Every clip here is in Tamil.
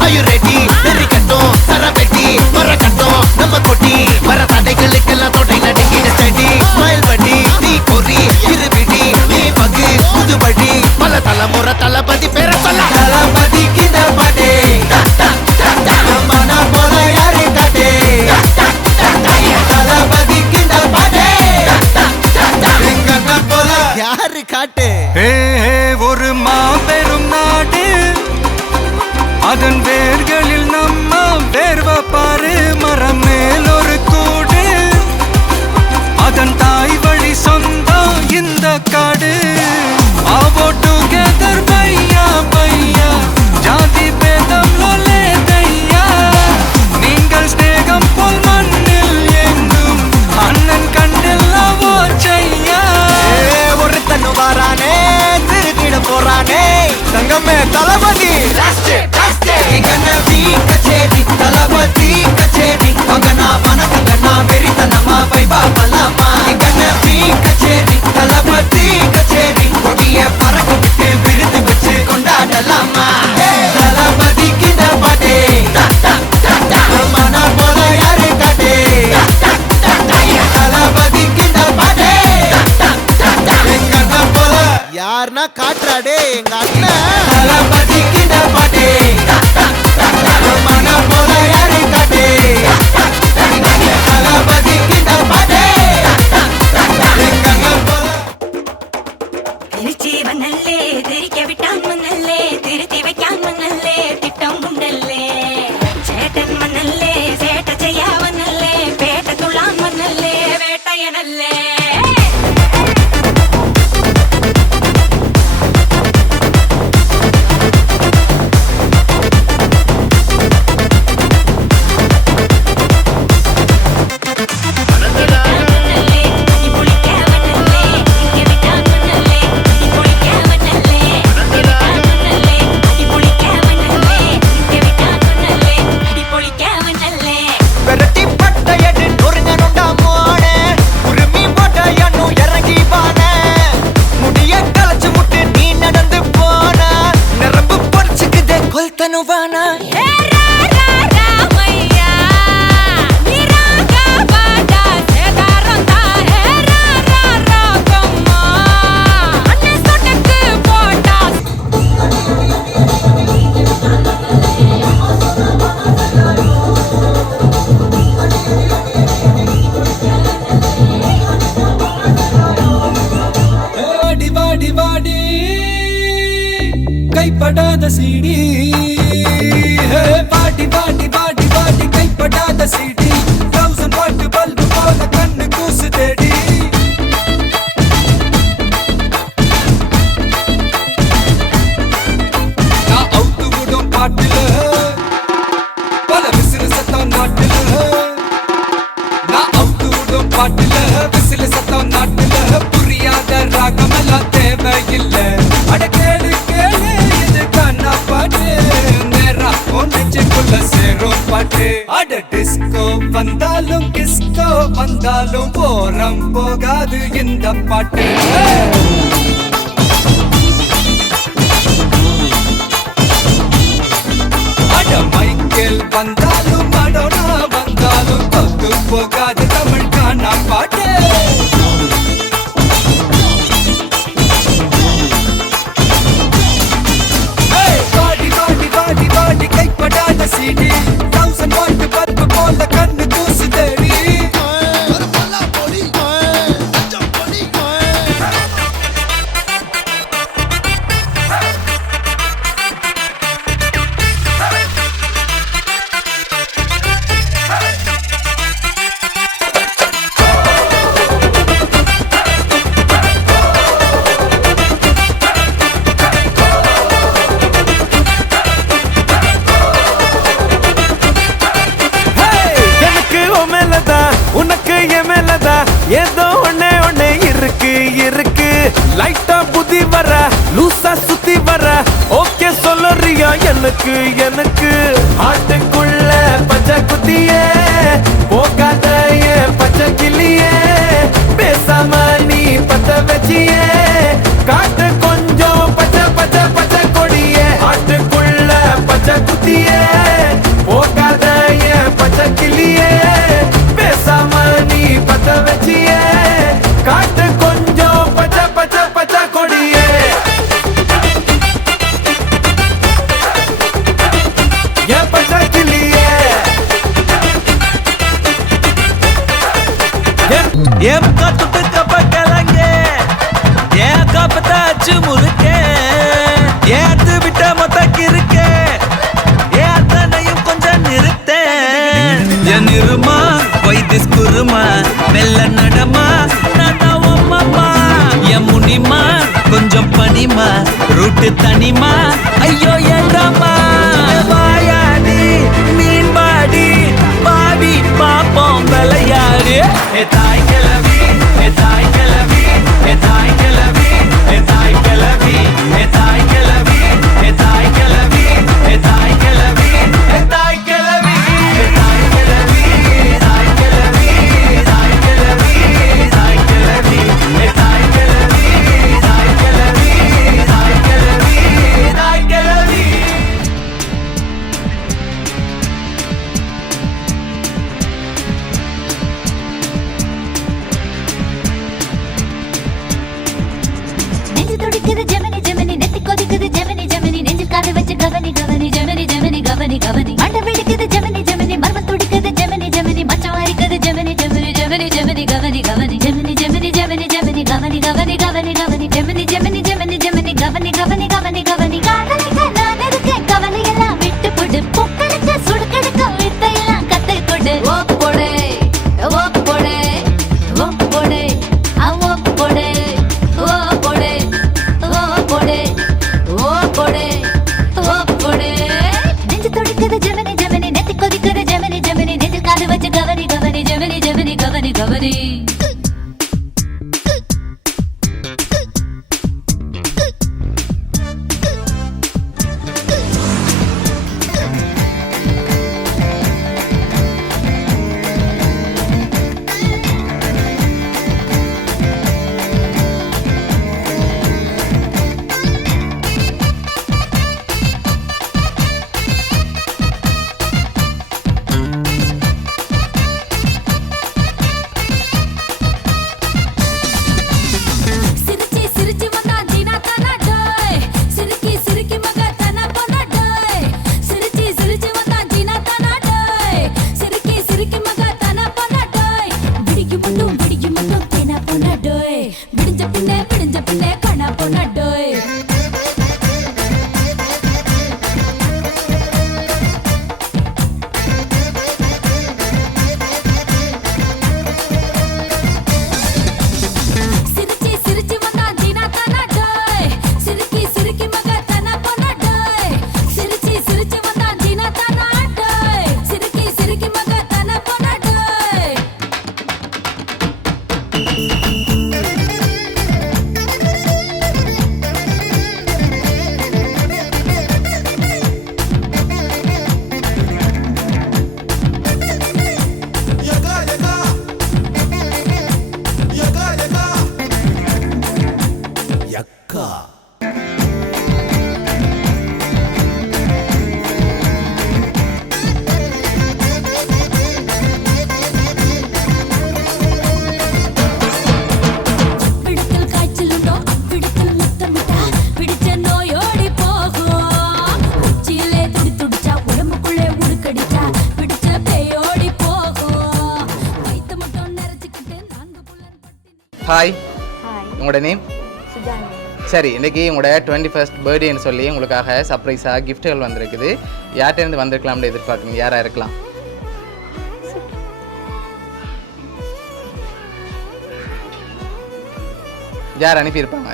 Are you ready? Very katon, Sara Betty, Mara katon, Nama Koti, Mara Tade Kalikala Tote Nadi steady, smile buddy, Ni Kori, Iribidi, Ni Bagi, Udu buddy, Mala Tala Mora Tala Badi Pera Tala, Tala Badi Kinda Bade, Mana Bola Yari Kate, Tala Badi Kinda Bade, Ringana Bola Yari Kate. Hey, ஒரு மாபெரும் நாடு அதன் வேர்களில் நம்ம வேர்வ பாரு மரம் மேல் ஒரு கூடு அதன் தாய் வழி சொந்தம் இந்த காடு ஆவோ டுகெதர் பையா பையா ஜாதி பேதம் லோலே தையா நீங்கள் ஸ்நேகம் போல் மண்ணில் எங்கும் அண்ணன் கண்டெல்லவோ செய்யா ஒரு தன்னு வாரானே திருக்கிட போறானே தங்கமே தளபதி கண்ணவி கச்சேரி தளபதி கச்சேரி மகனா வனகங்கனா வெறித்தனமா வைபா பலமா கண்ணவி கச்சேரி தளபதி கச்சேரி கொடிய பறக்க விட்டு விருது வச்சு கொண்டாடலாமா தளபதி கிட்ட பாட்டே மன போல யாரு காட்டே தளபதி கிட்ட பாட்டே எங்க அண்ணன் போல யாருன்னா காட்டுறாடே எங்க அண்ணன் தளபதி கிட்ட பாட்டே கைப்படாத சீடி பாட்டி பாட்டி பாட்டி பாட்டி கைப்படாத சீடி 1000 வாட் பல்பு போல கண்ணு கூசு தேடி நான் அவுத்து விடும் பாட்டுல பல விசிறு சத்தம் நாட்டுல நான் அவுத்து விடும் பாட்டுல விசிறு சத்தம் நாட்டுல புரியாத ராகமெல்லாம் தேவையில்லை அட கேளு கேளு இது கண்ணா பாட்டு நேரா ஒன்னுக்குள்ள சேரும் பாட்டு அட டிஸ்கோ வந்தாலும் கிஸ்கோ வந்தாலும் போரம் போகாது இந்த பாட்டு அட மைக்கேல் வந்தாலும் மடோனா வந்தாலும் தொத்து போகாது தமிழ் கானா பாட்டு கைப்படாத சீடி 1000 வாட் பல்பு போல கண்ணு கூசு தேடி இருக்கு லைட்டா புதி வர லூசா சுத்தி வர ஓகே சொல்லறியா எனக்கு எனக்கு ஆட்டுக்குள்ள பச்சை குத்தியே போகாத பச்சை கிளியே பேசாம நீ பத்த வச்சியே காட்டு கொஞ்சம் பச்சை பச்சை பச்சை கொடியே ஆட்டுக்குள்ள பச்சை குத்தியே போகாத பச்சை கிளியே பேசாம நீ பத்த வச்சியே காட்டு கொஞ்சம் பச்சை பச்சை பச்சை கொடியே ஏன் பச்சை கிளியே ஏன் காத்துட்டு கப்பக்கலங்க ஏன் காப்பத்தாச்சு முறுக்கே ஏத்து விட்ட மொத்தக்கு இருக்கே ஏன் அத்தனையும் கொஞ்சம் நிறுத்தேன் என் இருமா வைத்திஸ் குருமா மெல்ல நடமா நானா அம்மா என் முனிமா கொஞ்சம் பனிமா ரூட்டு தனிமா ஐயோ ஏண்டாமா வாயாடி மீன் பாடி பாடி பாப்போம் விளையாடு ஏ தாய் கிளவி ஏ தாய் கிளவி ஏ தாய் கிளவி ஏ தாய் கிளவி ஏ தாய் கிளவி ஏ தாய் கிளவி ஏ தாய் கிளவி ஏ தாய் கிளவி ஏ தாய் கிளவி தாய் கிளவி தாய் கிளவி தாய் கிளவி ஏ தாய் கிளவி தாய் கிளவி தாய் கிளவி தாய் கிளவி நெஞ்சு துடிக்குது ஜெமினி ஜெமினி நெத்தி கொதிக்குது ஜெமினி ஜெமினி நெஞ்சு காது வச்சு கவனி கவனி ஜெமினி ஜெமினி கவனி கவனி அண்ட வெடிக்குது ஜெமினி ஜெமினி மர்ம துடிக்குது ஜெமினி ஜெமினி மச்சம் அரிக்குது ஜெமினி ஜெமினி ஜெமினி ஜெமினி கவனி கவனி ஜெமினி ஜெமினி ஜெமினி ஜெமினி கவனி கவனி கவனி கவனி ஜெமினி ஜெமினி ஜெமினி ஜெமினி கவனி கவனி கவனி கவனி காதலிக்க நான் இருக்கேன் கவலை எல்லாம் விட்டு போடு பொக்கலுக்கு சுடுக்கடுக்க வித்தையெல்லாம் கத்து கொடு ஓப்பு போடு ஓப்பு போடு ஓப்பு போடு ஓப்பு போடு ஓ போடு ஓ போடு ஓ போடு ஓ போடு நெஞ்சு துடிக்குது ஜெமினி ஜெமினி நெத்தி கொதிக்குது ஜெமினி ஜெமினி நெஞ்சு காது வச்சு கவனி கவனி ஜெமினி ஜெமினி கவனி கவனி சிரிச்சி சிரிச்சி வந்தா ஜீனா தானா டோய் சிரிக்கி சிரிக்கி மக தானா போனா டோய் சிரிச்சி சிரிச்சி வந்தா ஜீனா தானா டோய் சிரிக்கி சிரிக்கி மக தானா போனா டோய் விடிக்கு மட்டும் தேனா போனா டோய் விடிஞ்ச பின்னே காணா போனா டோய் சிரிச்சி சிரிச்சி வந்தா ஜீனா தானா டோய் சிரிக்கி சிரிக்கி மக தானா போனா டோய் சிரிச்சி சிரிச்சி வந்தா ஜீனா தானா டோய் சிரிக்கி சிரிக்கி மக தானா போனா டோய் யக்கா பிடிக்கல் காய்ச்சலுண்டோ பிடிக்கல் முத்தமிட்டா பிடிச்ச நோயோடி போகும் உச்சியிலே துடிச்சா உடம்புக்குள்ளே உடுக்கடிச்சா பிடிச்ச பேயோடி போகும் வயித்து மட்டும் நிறைச்சிக்கிட்டு நான்கு புலன் பட்டி ஹாய் ஹாய் உங்களோட நேம் சுஜானி சரி இன்னைக்கு உங்களோட 21st பர்த்டேன்னு சொல்லி உங்களுக்காக சர்ப்ரைஸாக கிஃப்ட்டுகள் வந்திருக்குது யார்கிட்டேருந்து வந்திருக்கலாம்னு எதிர்பார்க்குறீங்க யாராக இருக்கலாம் யார் அனுப்பியிருப்பாங்க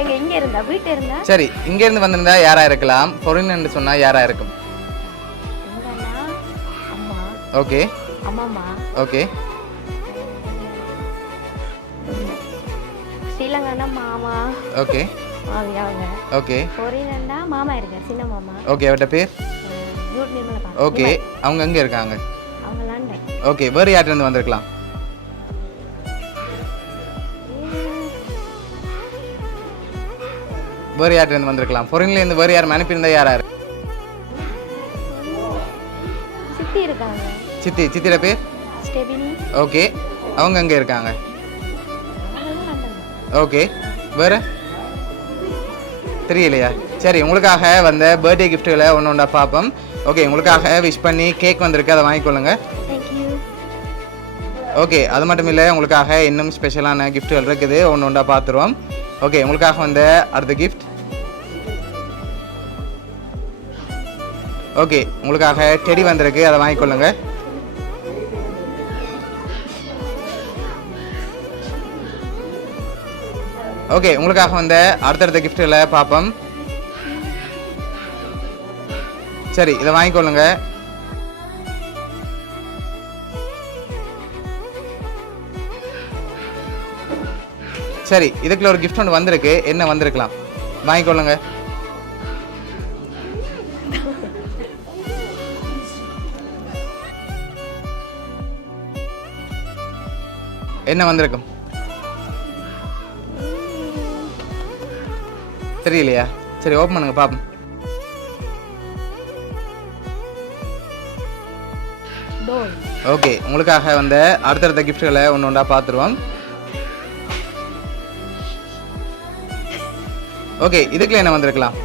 எங்க இங்க இருந்தா வீட்டு இருந்தா சரி இங்கேருந்து வந்திருந்தா யாராக இருக்கலாம் ஃபாரின்னு சொன்னால் யாராக இருக்கும் எங்கன்னா அம்மா ஓகே அம்மாமா ஓகே ஸ்ரீலங்கா மாமா ஓகே மாமி அவங்க. ஓகே கொரியனா மாமா இருக்கார், சின்ன மாமா. ஓகே அவட்ட பேர் ஜூட் நிர்மலா. ஓகே அவங்க எங்கே இருக்காங்க? அவங்க லண்டன். ஓகே வேறு யார்கிட்ட வந்திருக்கலாம்? வேறு யார்கிட்ட வந்திருக்கலாம்? ஃபாரின்லேருந்து வேறு யார் அனுப்பியிருந்தா யார்? சித்தி இருக்காங்க. சித்தியோட பேர் ஸ்டெபினி. ஓகே அவங்க எங்கே இருக்காங்க? அவங்களும் லண்டன். ஓகே வேறு தெரியலையா? சரி உங்களுக்காக வந்த பர்த்டே கிஃப்ட்டுகளை ஒன்று ஒன்றா பார்ப்போம். ஓகே உங்களுக்காக விஷ் பண்ணி கேக் வந்திருக்கு, அதை வாங்கிக்கொள்ளுங்க. தேங்க்யூ. ஓகே அது மட்டும் இல்லை, உங்களுக்காக இன்னும் ஸ்பெஷலான கிஃப்ட்டுகள் இருக்குது, ஒன்று ஒன்றா பார்த்துருவோம். ஓகே உங்களுக்காக வந்த அடுத்த கிஃப்ட். ஓகே உங்களுக்காக டெடி வந்திருக்கு, அதை வாங்கிக்கொள்ளுங்க. ஓகே உங்களுக்காக வந்த அடுத்தடுத்த கிஃப்ட்டுகளை பார்ப்போம். சரி இதை வாங்கிக்கொள்ளுங்க. சரி இதுக்குள்ள ஒரு கிஃப்ட் ஒன்று வந்திருக்கு, என்ன வந்திருக்கலாம்? வாங்கிக்கொள்ளுங்க. என்ன வந்திருக்கும் தெரியலையா? சரி ஓப்பன் பண்ணுங்க பாப்போம். டோல். ஓகே உங்களுக்காக வந்த அடுத்தடுத்த கிஃப்ட்டுகளை ஒன்று ஒன்றா பார்த்துருவோம். ஓகே இதுக்குள்ள என்ன வந்திருக்கலாம்?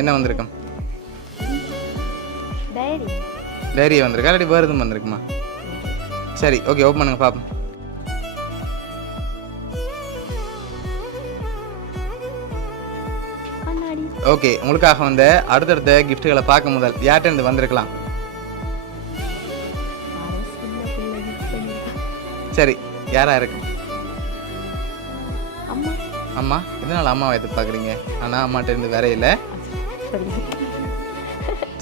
என்ன வந்திருக்கும்? டைரி. டைரி வந்திருக்கா இல்லாட்டி வேறு எதுவும் வந்திருக்குமா? சரி ஓகே ஓப்பன் பண்ணுங்க பார்ப்போம். கண்ணாடி. ஓகே உங்களுக்காக வந்த அடுத்தடுத்த கிஃப்ட்டுகளை பார்க்க முதல் யார்கிட்ட இருந்து வந்திருக்கலாம்? சின்ன பிள்ளை gift பண்ணிருக்கா. சரி யாரா இருக்கு? அம்மா. அம்மா இதனால் அம்மாவை எதிர்பார்க்குறீங்க, ஆனால் அம்மாட்ட இருந்து வேற இல்லை. சொல்லி.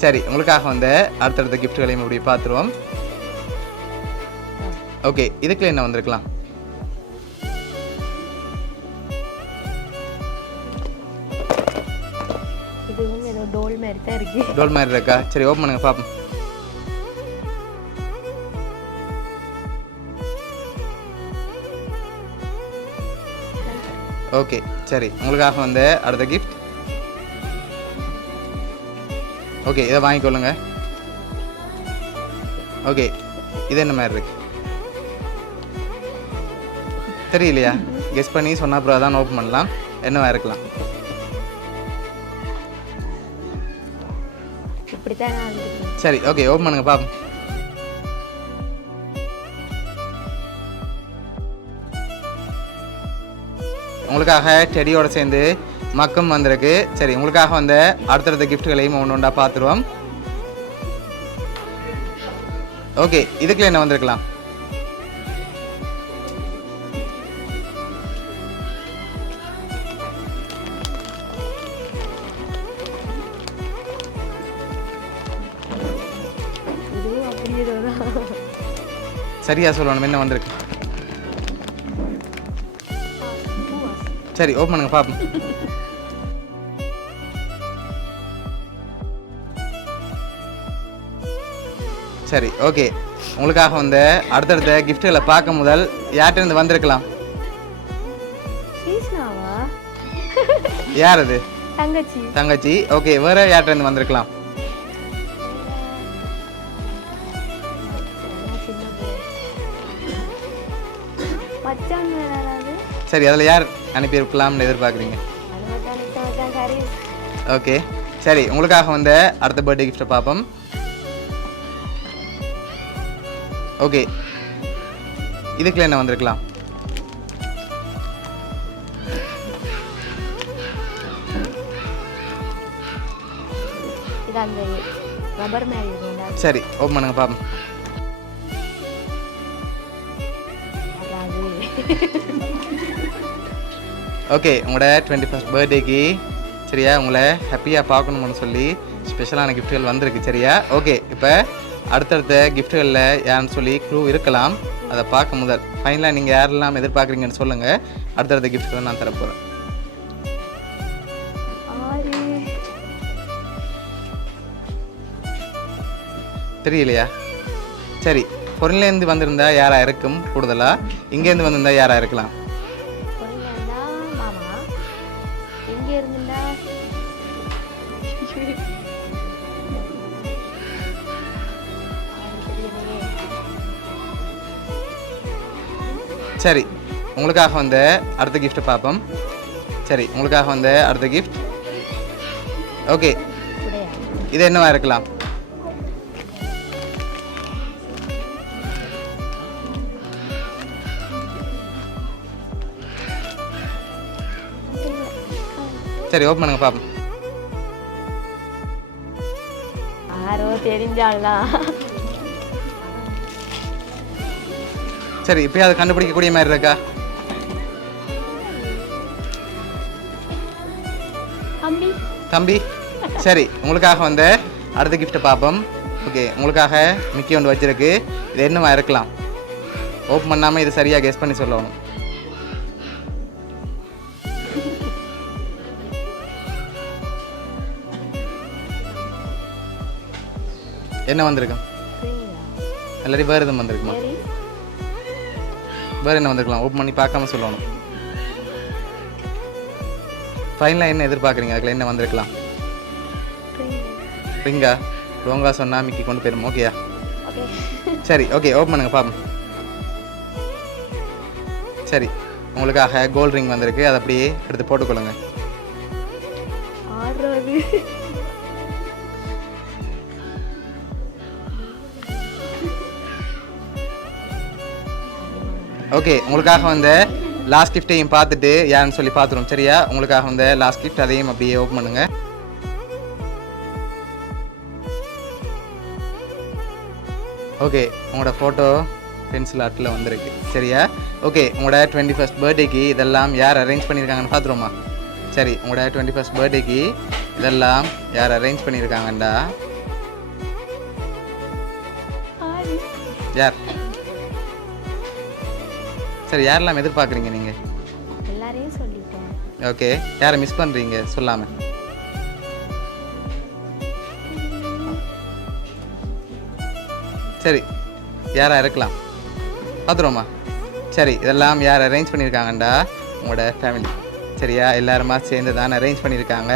சரி உங்களுக்காக வந்த அடுத்தடுத்த கிஃப்ட்டுகளையும் இப்படி பார்த்துருவோம். ஓகே இதுக்குள்ள என்ன வந்திருக்கலாம்? இதுவும் ஏதோ டோல் மாதிரி தான் இருக்கு. டோல் மாதிரி இருக்கா? சரி ஓப்பன் பண்ணுங்க பார்ப்போம். ஓகே சரி உங்களுக்காக வந்த அடுத்த கிஃப்ட். ஓகே இதை வாங்கிக்கொள்ளுங்க. ஓகே இது என்ன மாதிரி இருக்கு தெரியலையா? கெஸ் பண்ணி சொன்ன அப்புறம் தான் ஓப்பன் பண்ணலாம். என்னவா இருக்கலாம்? இப்படித்தான் நான் வந்துருக்கேன். சரி ஓகே ஓப்பன் பண்ணுங்க பாப்போம். உங்களுக்காக டெடியோட சேர்ந்து மக்கம் வந்திருக்கு. சரி உங்களுக்காக வந்த அடுத்தடுத்த கிஃப்ட்டுகளையும் ஒன்று ஒன்றா பார்த்துருவோம். ஓகே இதுக்குள்ள என்ன வந்திருக்கலாம்? இதுவும் அப்படியே தான். சரியா சொல்லணும், என்ன வந்திருக்கு? சரி ஓப்பன் பண்ணுங்க பாப்போம். சரி ஓகே உங்களுக்காக வந்த அடுத்தடுத்த கிஃப்ட்டுகளை பார்க்க முதல் யார்கிட்ட இருந்து வந்திருக்கலாம்? ஸ்ரீஷ்ணாவா? யார் அது? தங்கச்சி. தங்கச்சி. ஓகே வேற யார்கிட்ட இருந்து வந்திருக்கலாம்? சின்ன பிள்ளை. மச்சான் யாராவது? சரி அதில் யார் அனுப்பியிருக்கலாம்னு எதிர்பார்க்குறீங்க? அது மச்சான் கறி. ஓகே சரி உங்களுக்காக வந்த அடுத்த பர்த்டே கிஃப்ட்டை பார்ப்போம். ஓகே இதுக்குள்ள என்ன வந்திருக்கலாம்? இது அந்த ரப்பர் மாதிரி இருக்கும்ல. சரி ஓப்பன் பண்ணுங்க பார்ப்போம். அதாவது ஓகே உங்களோட 21st பர்த்டேக்கு சரியா உங்களை ஹாப்பியாக பார்க்கணும்னு சொல்லி ஸ்பெஷலான கிஃப்ட்டுகள் வந்திருக்கு சரியா? ஓகே, இப்போ அடுத்தடுத்த கிஃப்ட்டுகளில் யாருன்னு சொல்லி க்ளூ இருக்கலாம். அதை பார்க்க முதல் ஃபைனலாக நீங்கள் யாரெல்லாம் எதிர்பார்க்குறீங்கன்னு சொல்லுங்கள். அடுத்தடுத்த கிஃப்ட்டுகளை நான் தரப்போகிறேன். ஆறு தெரியலையா? சரி, பொருள்லேருந்து வந்திருந்தா யாராக இருக்கும் கூடுதலாக? இங்கேருந்து வந்திருந்தா யாராக இருக்கலாம்? பொருளாண்டா மாமா இங்கே இருந்துட்டா சரி, உங்களுக்காக வந்த அடுத்த கிஃப்ட்டை பார்ப்போம். சரி, உங்களுக்காக வந்த அடுத்த கிஃப்ட். ஓகே, இது என்னவா இருக்கலாம்? சரி, ஓப்பன் பண்ணுங்க பார்ப்போம். ஆரோ தெரிஞ்சாலாம் சரி, இப்போ அதை கண்டுபிடிக்கக்கூடிய மாதிரி இருக்கா? அம்பி தம்பி, சரி, உங்களுக்காக வந்த அடுத்த கிஃப்ட்டை பார்ப்போம். ஓகே, உங்களுக்காக மிக்கி ஒன்று வச்சிருக்கு. இது என்னவா இருக்கலாம்? ஓப்பன் பண்ணாமல் இது சரியாக கெஸ் பண்ணி சொல்லணும். என்ன வந்திருக்கும்? இல்லாட்டி வேறு எதுவும் வந்திருக்குமா? வேறு என்ன வந்திருக்கலாம்? ஓப்பன் பண்ணி பார்க்காம சொல்லணும். ஃபைனலாக என்ன எதிர்பார்க்குறீங்க? அதில் என்ன வந்திருக்கலாம்? ரிங்கா? ரோங்கா சொன்னால் மிக்கி கொண்டு போயிடும். ஓகேயா? ஓகே சரி, ஓகே, ஓப்பன் பண்ணுங்க பார்ப்போம். சரி, உங்களுக்காக கோல்ட் ரிங் வந்திருக்கு. அதை அப்படியே எடுத்து போட்டுக்கொள்ளுங்க. ஆறுறது ஓகே, உங்களுக்காக வந்த லாஸ்ட் கிஃப்ட்டையும் பார்த்துட்டு யாருன்னு சொல்லி பார்த்துருவோம் சரியா? உங்களுக்காக வந்த லாஸ்ட் கிஃப்ட் அதையும் அப்படியே ஓப்பன் பண்ணுங்க. ஓகே, உங்களோட ஃபோட்டோ பென்சில் ஆர்ட்டில் வந்திருக்கு சரியா? ஓகே, உங்களோட 21st பர்த்டேக்கு இதெல்லாம் யார் அரேஞ்ச் பண்ணியிருக்காங்கன்னு பார்த்துருவோமா? சரி, உங்களோட 21st பர்த்டேக்கு இதெல்லாம் யார் அரேஞ்ச் பண்ணியிருக்காங்கண்டா? யார்? சரி, யாரெல்லாம் எதிர்பார்க்குறீங்க நீங்கள்? எல்லாரையும் சொல்லிட்டேன். ஓகே, யாரை மிஸ் பண்ணுறீங்க சொல்லாமல்? சரி, யாராக இருக்கலாம் பார்த்துருவோமா? சரி, இதெல்லாம் யார் அரேஞ்ச் பண்ணியிருக்காங்கண்டா? உங்களோட ஃபேமிலி சரியா? எல்லாருமா சேர்ந்து தான் அரேஞ்ச் பண்ணியிருக்காங்க.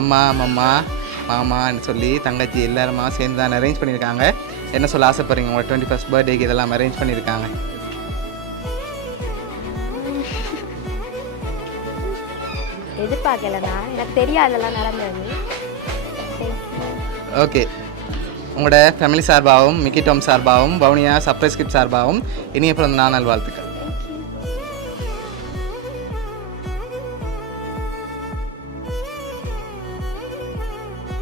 அம்மா, அம்மா, மாமான்னு சொல்லி தங்கச்சி எல்லாருமா சேர்ந்து தான் அரேஞ்ச் பண்ணியிருக்காங்க. என்ன சொல்ல ஆசைப்படுறீங்க? உங்களோட 21st பர்த்டேக்கு இதெல்லாம் அரேஞ்ச் பண்ணியிருக்காங்க. எதிர்பார்க்கலண்ணா, எனக்கு தெரியாதெல்லாம் நடந்தது. ஓகே, உங்களோட ஃபேமிலி சார்பாகவும் மிக்கி டாம் சார்பாகவும் வவுனியா சர்ப்ரைஸ் கிஃப்ட் சார்பாகவும் இனிய பிறந்த நாள் வாழ்த்துக்கள்.